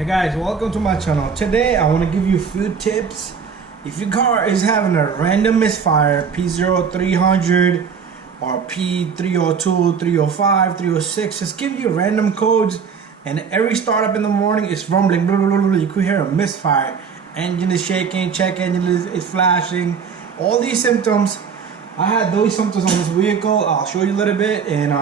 Hey guys, welcome to my channel. Today I want to give you a few tips. If your car is having a random misfire, p0300 or p302, 305, 306, just give you random codes, and every startup in the morning is rumbling, blah, blah, blah, blah. You could hear a misfire. Engine is shaking, check engine is flashing. All these symptoms. I had those symptoms on this vehicle. I'll show you a little bit, and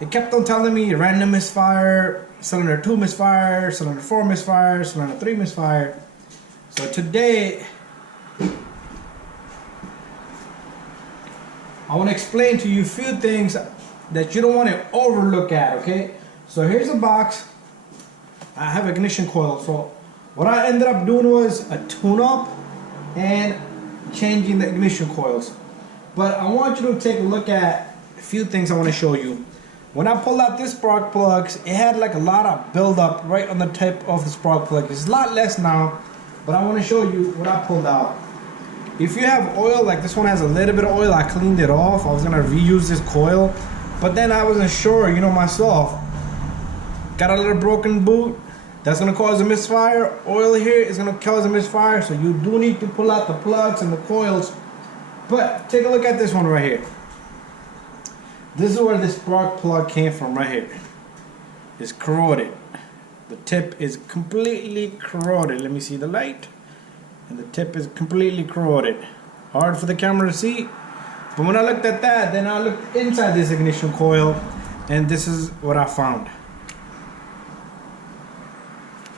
it kept on telling me random misfire, cylinder 2 misfire, cylinder 4 misfire, cylinder 3 misfire. So today I want to explain to you a few things that you don't want to overlook at, okay? So here's a box. I have ignition coil. So what I ended up doing was a tune-up and changing the ignition coils. But I want you to take a look at a few things I want to show you. When I pulled out this spark plugs, it had like a lot of buildup right on the tip of the spark plug. It's a lot less now, but I want to show you what I pulled out. If you have oil, like this one has a little bit of oil, I cleaned it off. I was gonna reuse this coil, but then I wasn't sure, myself. Got a little broken boot, that's gonna cause a misfire. Oil here is gonna cause a misfire, so you do need to pull out the plugs and the coils. But take a look at this one right here. This is where the spark plug came from right here. It's corroded. The tip is completely corroded. Let me see the light. And the tip is completely corroded. Hard for the camera to see. But when I looked at that, then I looked inside this ignition coil, and this is what I found.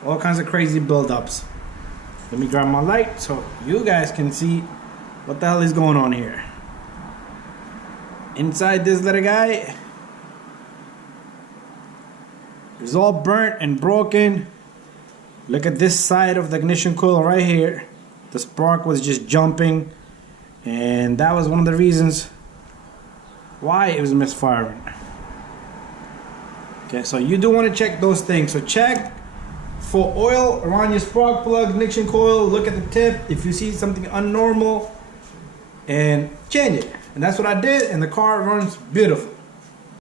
All kinds of crazy buildups. Let me grab my light so you guys can see what the hell is going on here. Inside this little guy, it's all burnt and broken. Look at this side of the ignition coil right here. The spark was just jumping, and that was one of the reasons why it was misfiring. Okay, so you do want to check those things. So check for oil around your spark plug, ignition coil. Look at the tip. If you see something abnormal, and change it. And that's what I did, and the car runs beautiful.